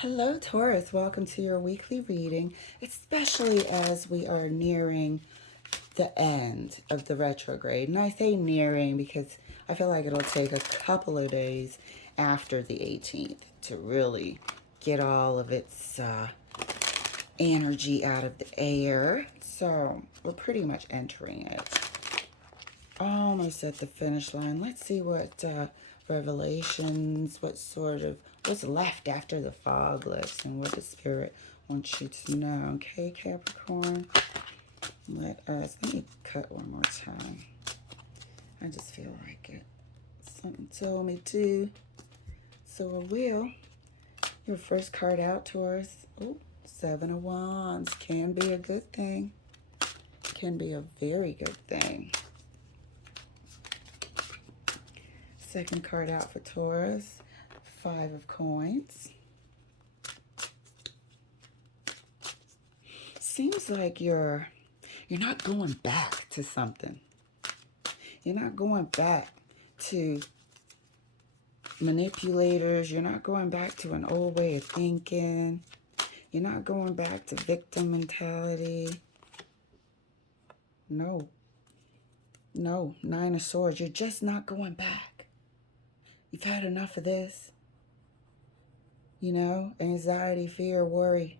Hello, Taurus. Welcome to your weekly reading, especially as we are nearing the end of the retrograde. And I say nearing because I feel like it'll take a couple of days after the 18th to really get all of its energy out of the air. So we're pretty much entering it. Almost at the finish line. Let's see what revelations, what's left after the fog lifts and what the spirit wants you to know. Okay, Capricorn. Let me cut one more time. I just feel like it. Something told me to, so I will. Your first card out, Taurus. Oh, Seven of Wands. Can be a good thing. Can be a very good thing. Second card out for Taurus. Five of Coins. Seems like you're not going back to something. You're not going back to manipulators. You're not going back to an old way of thinking. You're not going back to victim mentality. No. No, Nine of Swords. You're just not going back. You've had enough of this. You know, anxiety, fear, worry.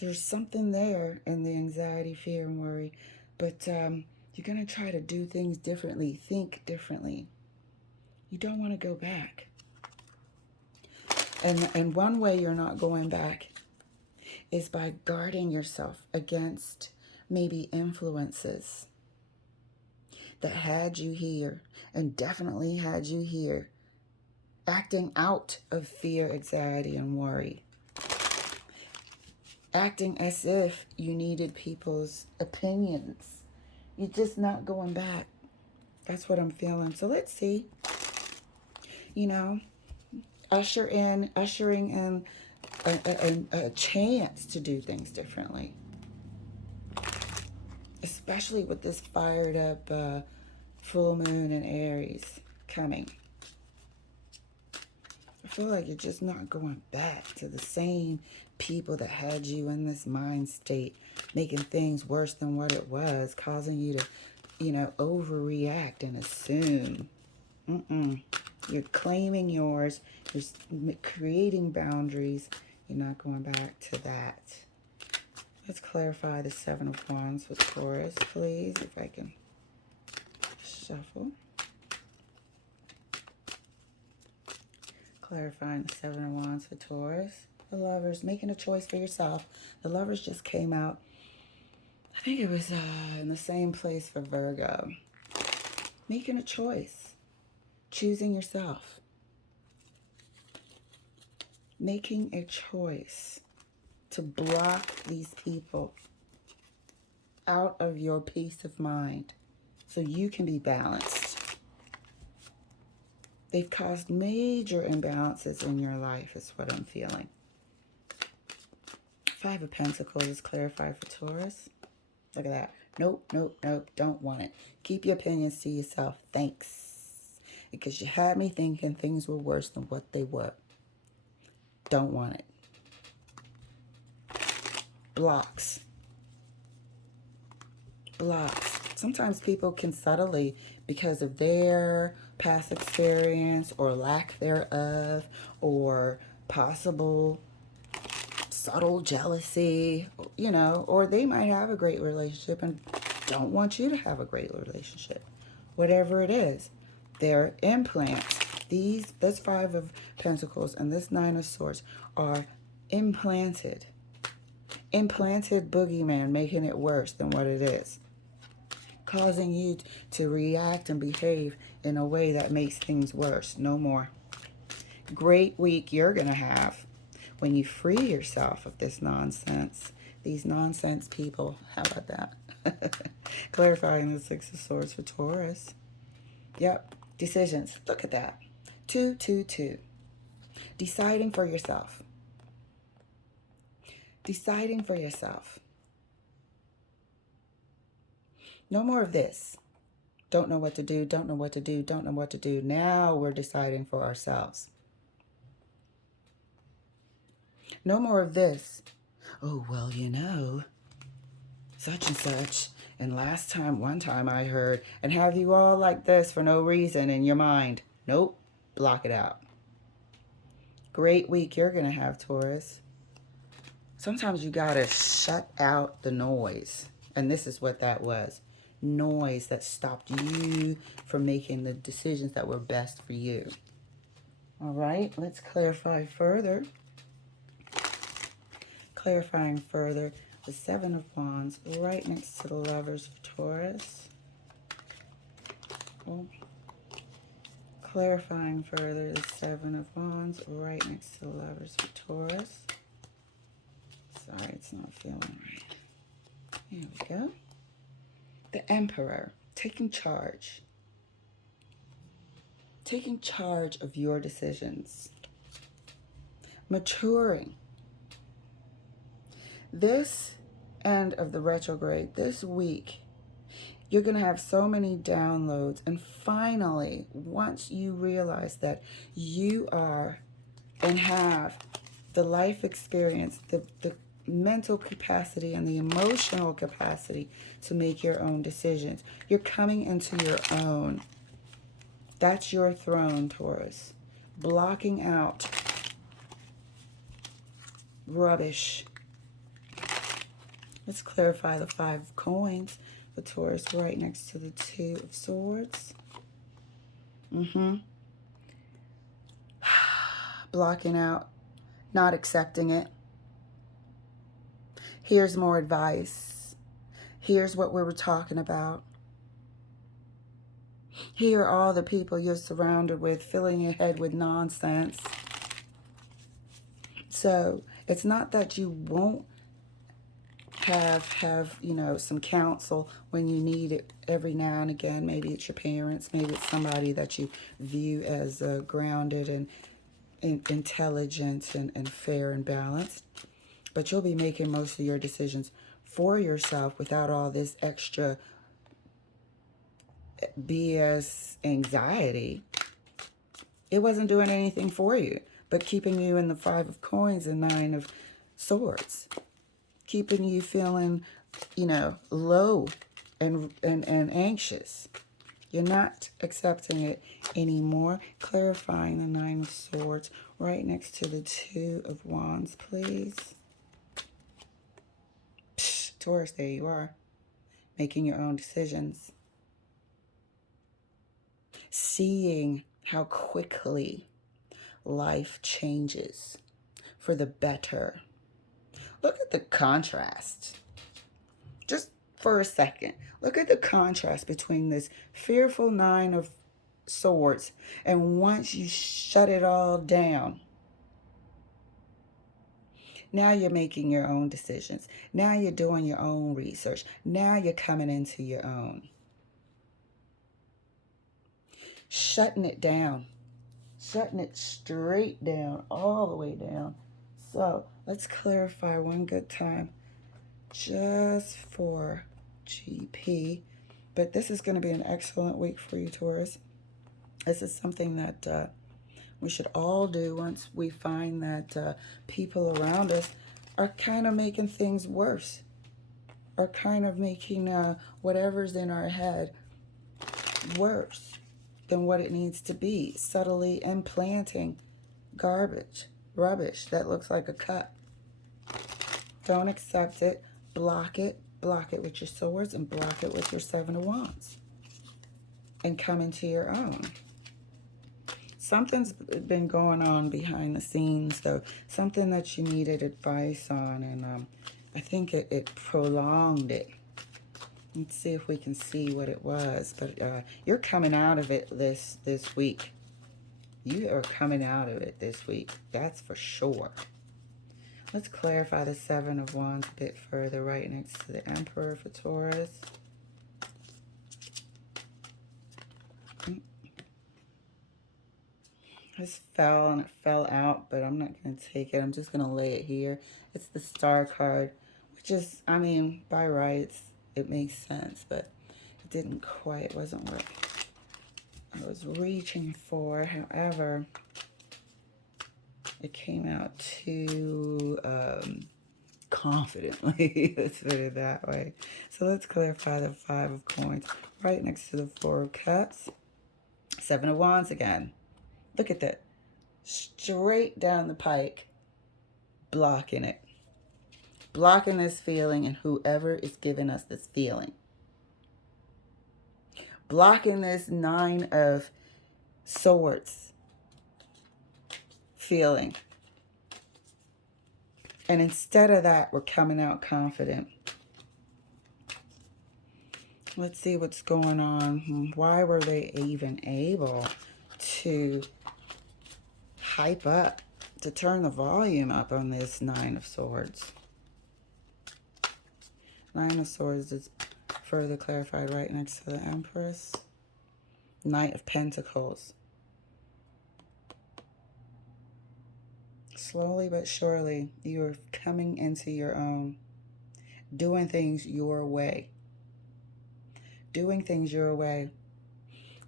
There's something there in the anxiety, fear, and worry. But you're going to try to do things differently, think differently. You don't want to go back. And one way you're not going back is by guarding yourself against maybe influences that had you here and definitely had you here acting out of fear, anxiety, and worry. Acting as if you needed people's opinions. You're just not going back. That's what I'm feeling. So let's see. You know, ushering in a chance to do things differently. Especially with this fired up full moon in Aries coming. I feel like you're just not going back to the same people that had you in this mind state, making things worse than what it was, causing you to, overreact and assume. You're claiming yours. You're creating boundaries. You're not going back to that. Let's clarify the Seven of Wands with Taurus, please, if I can shuffle. Clarifying the Seven of Wands for Taurus. The Lovers, making a choice for yourself. The Lovers just came out. I think it was in the same place for Virgo. Making a choice. Choosing yourself. Making a choice to block these people out of your peace of mind so you can be balanced. They've caused major imbalances in your life is what I'm feeling. Five of Pentacles is clarified for Taurus. Look at that. Nope, nope, nope. Don't want it. Keep your opinions to yourself. Thanks. Because you had me thinking things were worse than what they were. Don't want it. Blocks. Blocks. Sometimes people can subtly, because of their past experience or lack thereof, or possible subtle jealousy, or they might have a great relationship and don't want you to have a great relationship. Whatever it is, their implants, this Five of Pentacles and this Nine of Swords are implanted. Implanted boogeyman, making it worse than what it is. Causing you to react and behave in a way that makes things worse. No more. Great week you're going to have when you free yourself of this nonsense. These nonsense people. How about that? Clarifying the Six of Swords for Taurus. Yep. Decisions. Look at that. 2, 2, 2. Deciding for yourself. Deciding for yourself. No more of this. Don't know what to do, don't know what to do, don't know what to do. Now we're deciding for ourselves. No more of this. Oh, well, such and such. And one time I heard, and have you all like this for no reason in your mind. Nope. Block it out. Great week you're going to have, Taurus. Sometimes you got to shut out the noise. And this is what that was. Noise that stopped you from making the decisions that were best for you. All right, let's clarify further. Clarifying further, the Seven of Wands right next to the Lovers for Taurus. Oh. Clarifying further, the Seven of Wands right next to the Lovers for Taurus. Sorry, it's not feeling right. Here we go. The Emperor, taking charge. Taking charge of your decisions. Maturing. This end of the retrograde, this week, you're going to have so many downloads. And finally, once you realize that you are and have the life experience, the mental capacity and the emotional capacity to make your own decisions, you're coming into your own. That's your throne, Taurus. Blocking out rubbish. Let's clarify the Five of Coins for Taurus right next to the Two of Swords. Blocking out, not accepting it. Here's more advice. Here's what we were talking about. Here are all the people you're surrounded with, filling your head with nonsense. So it's not that you won't have some counsel when you need it every now and again. Maybe it's your parents, maybe it's somebody that you view as grounded and intelligent and fair and balanced. But you'll be making most of your decisions for yourself without all this extra BS anxiety. It wasn't doing anything for you, but keeping you in the Five of Coins and Nine of Swords. Keeping you feeling, low and anxious. You're not accepting it anymore. Clarifying the Nine of Swords right next to the Two of Wands, please. Psh, Taurus, there you are. Making your own decisions. Seeing how quickly life changes for the better. Look at the contrast. Just for a second. Look at the contrast between this fearful Nine of Swords and once you shut it all down. Now you're making your own decisions. Now you're doing your own research. Now you're coming into your own. Shutting it down. Shutting it straight down, all the way down. So let's clarify one good time just for GP. But this is going to be an excellent week for you, Taurus. This is something that we should all do once we find that people around us are kind of making things worse. Are kind of making whatever's in our head worse than what it needs to be. Subtly implanting garbage. Rubbish that looks like a cup. Don't accept it. Block it. Block it with your swords and block it with your Seven of Wands. And come into your own. Something's been going on behind the scenes, though. Something that you needed advice on, and I think it prolonged it. Let's see if we can see what it was. But you're coming out of it this week. You are coming out of it this week. That's for sure. Let's clarify the Seven of Wands a bit further right next to the Emperor for Taurus. This fell and it fell out, but I'm not going to take it. I'm just going to lay it here. It's the Star card, which is, I mean, by rights, it makes sense, but it didn't quite, wasn't what I was reaching for. However, It came out too confidently. Let's put it that way. So let's clarify the Five of Coins right next to the Four of Cups. Seven of Wands again. Look at that. Straight down the pike. Blocking it. Blocking this feeling and whoever is giving us this feeling. Blocking this Nine of Swords feeling. And instead of that, we're coming out confident. Let's see what's going on. Why were they even able to hype up, to turn the volume up on this Nine of Swords? Nine of Swords is further clarified right next to the Empress. Knight of Pentacles. Slowly but surely, you're coming into your own. Doing things your way. Doing things your way.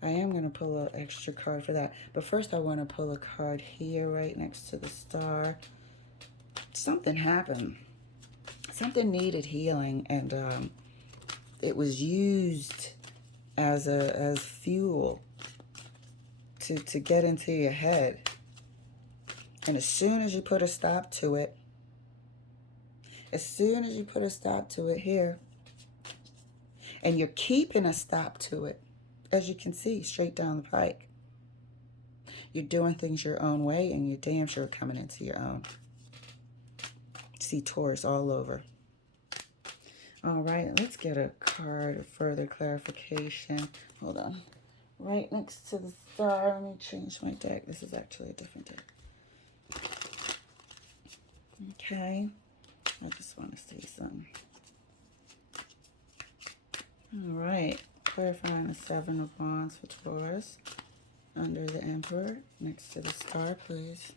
I am going to pull an extra card for that. But first I want to pull a card here right next to the Star. Something happened. Something needed healing. And it was used as fuel to get into your head. And as soon as you put a stop to it, here, and you're keeping a stop to it, as you can see, straight down the pike, you're doing things your own way, and you're damn sure coming into your own. See Taurus all over. All right, let's get a card of further clarification. Hold on. Right next to the Star. Let me change my deck. This is actually a different deck. Okay. I just want to see something. All right. Clarifying the Seven of Wands for Taurus. Under the Emperor. Next to the Star, please.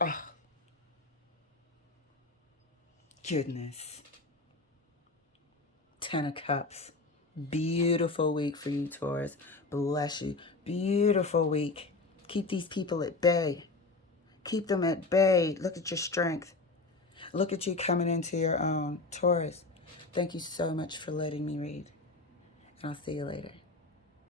Oh. Goodness. Ten of Cups. Beautiful week for you, Taurus. Bless you. Beautiful week. Keep these people at bay. Keep them at bay. Look at your strength. Look at you coming into your own. Taurus, thank you so much for letting me read. And I'll see you later.